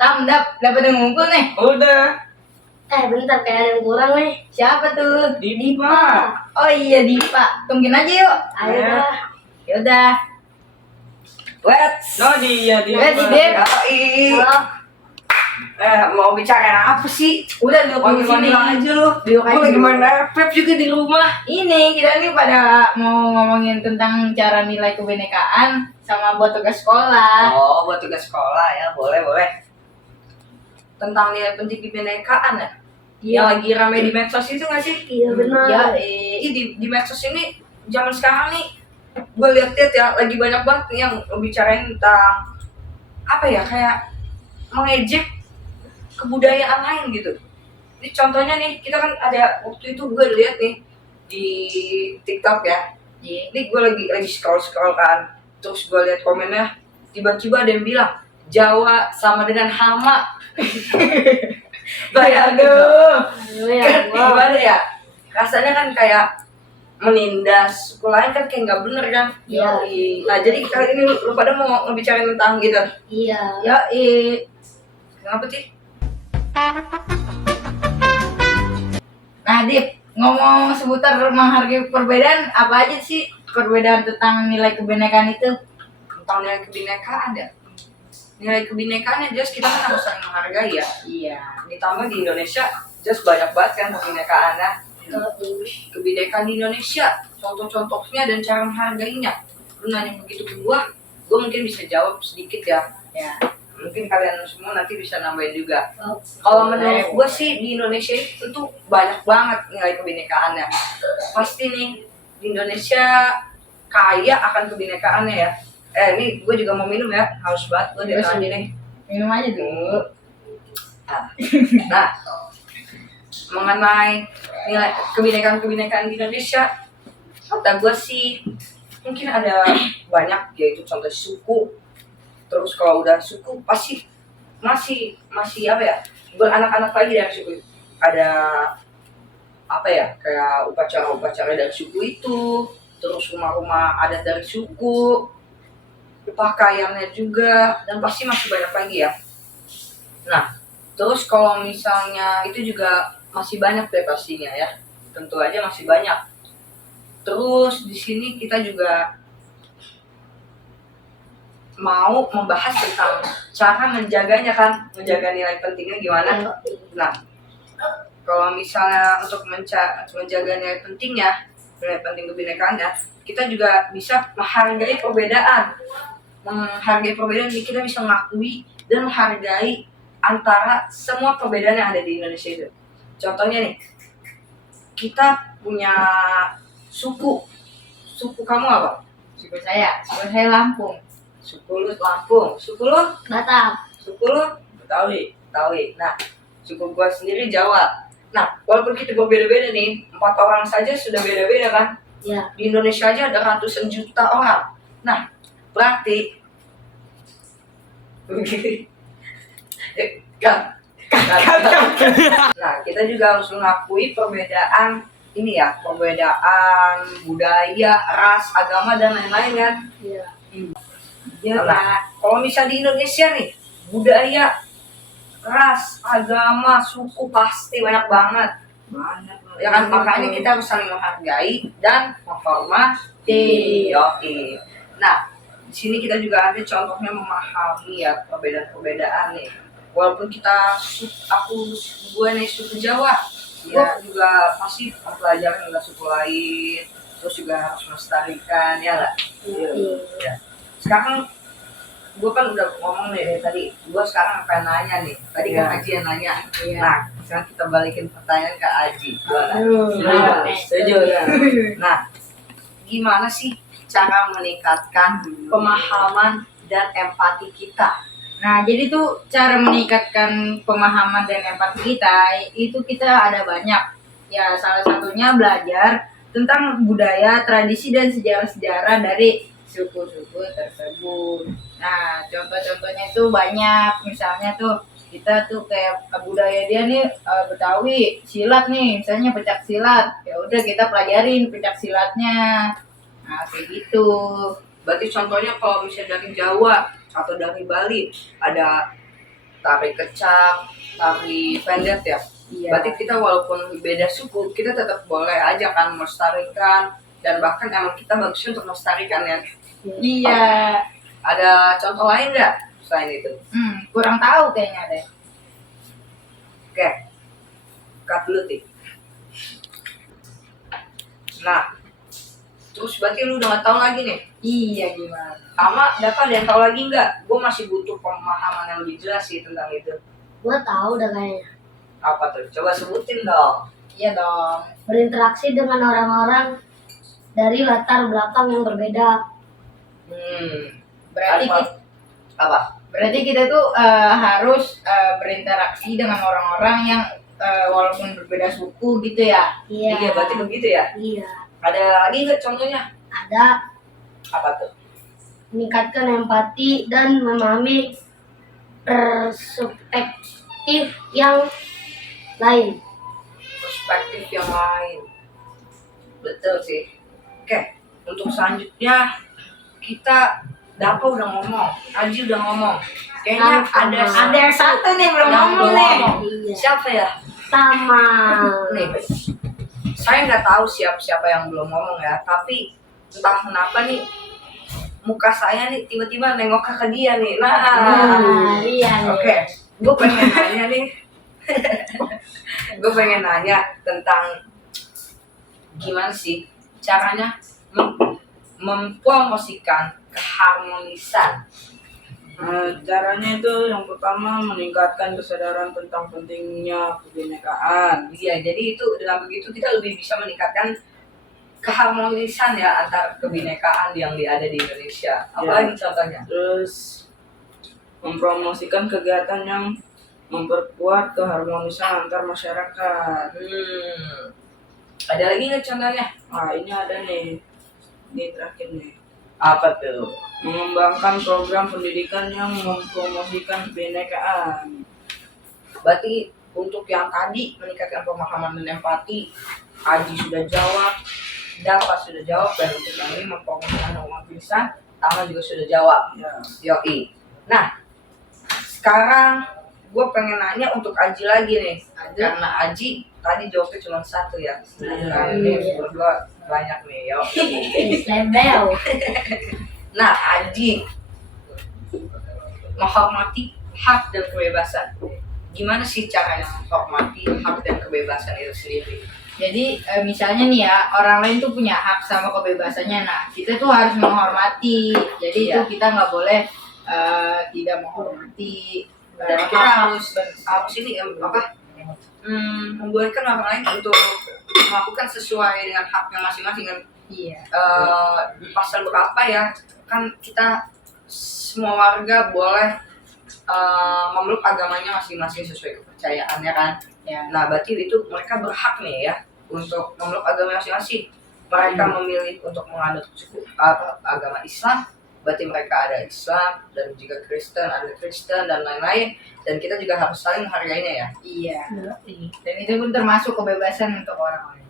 Dapat yang ngumpul nih. Udah. Bentar, kayak ada yang kurang nih. Siapa tuh? Dipa. Oh iya Dipa. Tungguin aja yuk. Ayo Ya. dah. Yaudah. Let's. No dia Dipa. Let's, Dip. Halo. Mau bicara apa sih? Udah duduk di sini. Panggil aja lu. Duduk aja Gue lagi dulu. main Pep juga di rumah. Ini kita nih pada mau ngomongin tentang cara nilai kebinekaan sama buat tugas sekolah. Oh, buat tugas sekolah ya, boleh. Tentang nilai penting kebinekaan ya? Yang lagi rame di medsos itu nggak sih? Iya benar. Ya, Di medsos ini zaman sekarang nih, gue lihat-lihat ya lagi banyak banget nih yang bicarain tentang apa ya, kayak mengejek kebudayaan lain gitu. Ini contohnya nih, kita kan ada waktu itu gue lihat nih di TikTok ya. Iya. Ini gue lagi scroll kan, terus gue lihat komennya, tiba-tiba ada yang bilang Jawa sama dengan hama. Bayangin dong. Aduh ya, wow. Gimana ya? Rasanya kan kayak menindas suku lain kan kayak nggak bener kan? Iya. Nah jadi kali ini lu pada mau ngebicarain tentang gitu. Iya. Ya, Kenapa sih? nah Dip, ngomong seputar menghargai perbedaan, apa aja sih perbedaan tentang nilai kebinekaan itu? Tentang nilai kebinekaan ya? Nilai kebinekaan jelas kita kan harus saling menghargai ya. Iya. Ditambah di Indonesia jelas banyak banget kan kebinekaannya. Kebinekaan di Indonesia, contoh-contohnya dan cara menghargainya. Lu nanya begitu ke gua mungkin bisa jawab sedikit ya. Ya. Mungkin kalian semua nanti bisa nambahin juga. Oh, Kalau menurut gue sih di Indonesia itu banyak banget nilai kebinekaannya. Pasti nih di Indonesia kaya akan kebinekaannya ya. Ini gue juga mau minum ya, haus banget gue dari tadi nih. Minum aja dulu. Nah, mengenai nilai kebinekaan di Indonesia, kata gue sih mungkin ada banyak, yaitu contoh suku. Terus kalau udah suku pasti masih apa ya, beranak-anak lagi dari suku. Ada apa ya, kayak upacara dari suku itu, terus rumah-rumah adat dari suku, pakaiannya juga, dan pasti masih banyak lagi ya. Nah, terus kalau misalnya itu juga masih banyak deh pastinya ya, tentu aja masih banyak. Terus di sini kita juga mau membahas tentang cara menjaganya kan, menjaga nilai pentingnya gimana. Nah, kalau misalnya untuk menjaga nilai pentingnya, nilai penting kebinekaannya, kita juga bisa menghargai perbedaan. Menghargai perbedaan, kita bisa mengakui dan menghargai antara semua perbedaan yang ada di Indonesia itu. Contohnya nih, kita punya suku kamu apa? Suku saya Lampung. Suku lu Lampung, suku lu Batam. Betawi. Nah, suku gua sendiri Jawa. Nah, walaupun kita gua beda-beda nih, 4 orang saja sudah beda-beda kan? Iya. Di Indonesia aja ada ratusan juta orang. Nah, berarti Nah, kita juga harus mengakui perbedaan ini ya, perbedaan budaya, ras, agama dan lain-lain kan. Iya. Nah, kalau misal di Indonesia nih, budaya, ras, agama, suku pasti banyak banget. Ya kan, makanya kita harus saling menghargai dan menghormati. Oke. Nah, di sini kita juga ada contohnya memahami ya perbedaan-perbedaan nih. Walaupun gue nih suku Jawa, ya juga pasti pelajaran juga suku lain, terus juga harus melestarikan ya lah. Ya. Sekarang gue kan udah ngomong nih dari tadi, gue sekarang akan nanya nih, tadi kan Aji yang nanya. Nah, sekarang kita balikin pertanyaan ke Aji. Setuju. Nah, gimana sih cara meningkatkan pemahaman dan empati kita? Nah, jadi tuh cara meningkatkan pemahaman dan empati kita itu kita ada banyak. Ya, salah satunya belajar tentang budaya, tradisi dan sejarah-sejarah dari suku-suku tersebut. Nah, contoh-contohnya itu banyak. Misalnya tuh kita tuh kayak budaya dia nih Betawi, silat nih, misalnya pencak silat. Ya udah kita pelajarin pencak silatnya. Nah, kayak gitu. Berarti contohnya kalau misalnya dari Jawa atau dari Bali ada tari kecak, tari pendet ya. Iya. Berarti kita walaupun beda suku, kita tetap boleh aja kan melestarikan, dan bahkan emang kita bagus untuk melestarikan ya. Iya. Ada contoh lain nggak selain itu? Kurang tahu kayaknya deh. Oke, cut dulu Tik. Nah, terus berarti lu udah nggak tahu lagi nih. Iya, gimana? Sama, Dava ada yang tahu lagi nggak? Gue masih butuh pemahaman yang lebih jelas sih tentang itu. Gua tahu udah kayaknya. Apa tuh? Coba sebutin dong. Iya dong. Berinteraksi dengan orang-orang dari latar belakang yang berbeda. Berarti Apa? kita, Apa? berarti kita tuh harus berinteraksi dengan orang-orang yang walaupun berbeda suku gitu ya. Iya. Iya, berarti begitu ya. Iya. Ada lagi nggak contohnya? Ada Apa tuh? meningkatkan empati dan memahami perspektif yang lain. Perspektif yang lain. Betul sih. Oke, untuk selanjutnya kita Dapa udah ngomong, Aji udah ngomong. Kayaknya ada Ada yang satu nih belum yang ngomong belum nih. ngomong. Iya. Siapa ya? Sama. Nih, saya nggak tahu siapa yang belum ngomong ya, tapi entah kenapa nih muka saya nih tiba-tiba nengok ke dia nih. Nah, Iya. oke, gue pengen nanya nih. Gue pengen nanya tentang gimana sih caranya mempromosikan keharmonisan. Caranya itu yang pertama meningkatkan kesadaran tentang pentingnya kebinekaan. Iya, jadi itu dengan begitu kita lebih bisa meningkatkan keharmonisan ya antar kebinekaan yang ada di Indonesia. Apalagi contohnya? Terus mempromosikan kegiatan yang memperkuat keharmonisan antar masyarakat. Ada lagi nggak contohnya? Nah, ini ada nih. Ini terakhir nih. Apa tuh? Mengembangkan program pendidikan yang mempromosikan kebinekaan. Berarti untuk yang tadi meningkatkan pemahaman dan empati, Aji sudah jawab, Dava sudah jawab, dan untuk yang ini mempromosikan umat bisa, Tama juga sudah jawab. Ya. Yoi. Nah, sekarang gue pengen nanya untuk Aji lagi nih, karena Aji tadi jawabnya cuma satu ya. Nah, ini berdua banyak nih, yo. Lebel. Nah, Aji menghormati hak dan kebebasan. Gimana sih caranya menghormati hak dan kebebasan itu sendiri? Jadi misalnya nih ya, orang lain tuh punya hak sama kebebasannya. Nah, kita tuh harus menghormati. Jadi Iya. itu kita nggak boleh tidak menghormati. Dan kita harus ini apa? Membolehkan orang lain untuk melakukan sesuai dengan haknya masing-masing kan. Iya. Di pasal berapa ya? Kan kita semua warga boleh memeluk agamanya masing-masing sesuai kepercayaannya kan. Ya. Nah, berarti itu mereka berhak nih ya untuk memeluk agama masing-masing. Mereka memilih untuk menganut agama Islam, berarti mereka ada Islam, dan jika Kristen ada Kristen dan lain-lain, dan kita juga harus saling menghargainya ya. Iya. Dan itu pun termasuk kebebasan untuk orang lain.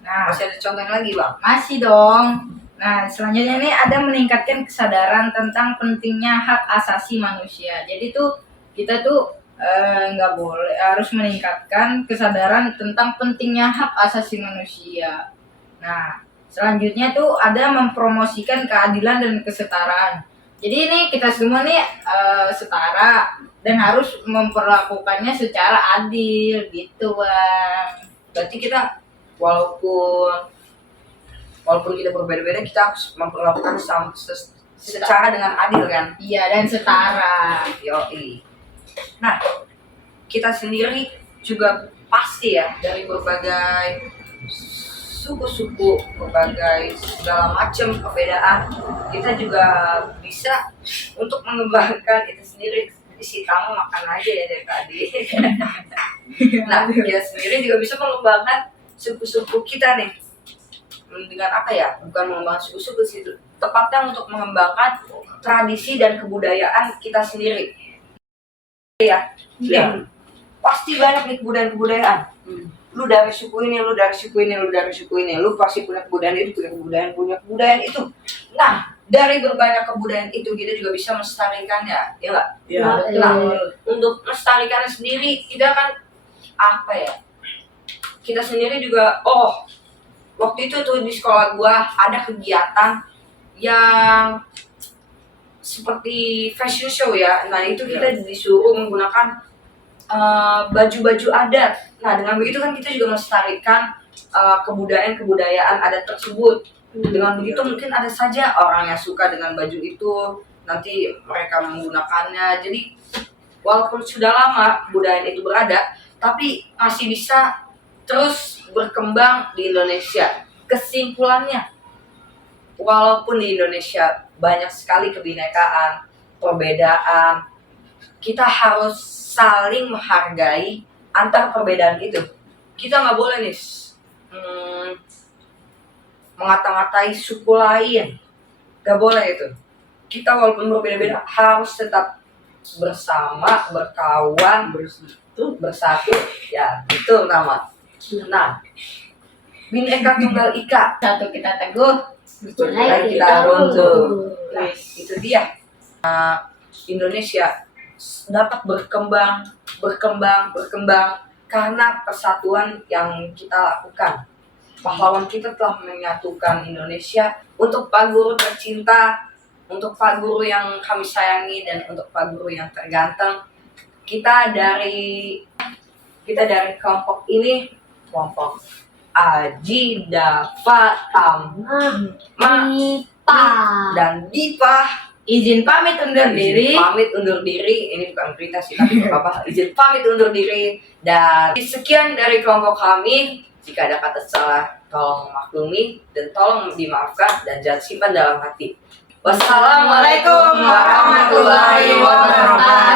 Nah, Masih ada contoh lagi bang? masih dong. Nah, selanjutnya ini ada meningkatkan kesadaran tentang pentingnya hak asasi manusia. Jadi tuh kita tuh nggak boleh, harus meningkatkan kesadaran tentang pentingnya hak asasi manusia. Nah, selanjutnya tuh ada mempromosikan keadilan dan kesetaraan. Jadi ini kita semua nih setara dan harus memperlakukannya secara adil gitu, Bang. Berarti kita walaupun kita berbeda-beda, kita harus memperlakukan secara dengan adil kan. Iya, dan setara. Yoi. Nah, kita sendiri juga pasti ya dari berbagai suku-suku, berbagai segala macam perbedaan, kita juga bisa untuk mengembangkan itu sendiri. Si kamu makan aja ya dari tadi. Nah, kita sendiri juga bisa mengembangkan suku-suku kita nih. Dengan apa ya? Bukan mengembangkan suku-suku sih, tepatnya untuk mengembangkan tradisi dan kebudayaan kita sendiri. Ya, pasti banyak nih kebudayaan-kebudayaan. Lu dari suku ini, lu dari suku ini, lu dari suku ini, lu pasti punya kebudayaan itu, punya kebudayaan itu. Nah, dari berbanyak kebudayaan itu kita juga bisa melestarikannya, ya nggak? Ya. Nah, untuk melestarikannya sendiri kita kan apa ya? Kita sendiri juga, waktu itu tuh di sekolah gua ada kegiatan yang seperti fashion show ya. Nah itu kita disuruh menggunakan baju-baju adat. Nah dengan begitu kan kita juga melestarikan kebudayaan adat tersebut. Dengan begitu mungkin ada saja orang yang suka dengan baju itu, nanti mereka menggunakannya. Jadi walaupun sudah lama kebudayaan itu berada, tapi masih bisa terus berkembang di Indonesia. Kesimpulannya, walaupun di Indonesia banyak sekali kebinekaan, perbedaan, kita harus saling menghargai antar perbedaan itu. Kita nggak boleh nih mengata-ngatai suku lain, nggak boleh itu. Kita walaupun berbeda-beda harus tetap bersama, berkawan, bersatu, ya itu nama. Nah, Bhinneka Tunggal Ika, Satu kita teguh. lain kita runtuh. Nah, itu dia. Indonesia dapat berkembang karena persatuan yang kita lakukan. Pahlawan kita telah menyatukan Indonesia. Untuk Pak Guru tercinta, untuk Pak Guru yang kami sayangi, dan untuk Pak Guru yang terganteng, kita dari kelompok ini, kelompok Aji, Dafa, Tama, dan Dipa, Izin pamit undur diri. pamit undur diri. Ini bukan berita sih, tapi nggak apa-apa. Izin pamit undur diri. Dan sekian dari kelompok kami. Jika ada kata salah, tolong maklumi dan tolong dimaafkan dan jangan simpan dalam hati. Wassalamualaikum warahmatullahi wabarakatuh.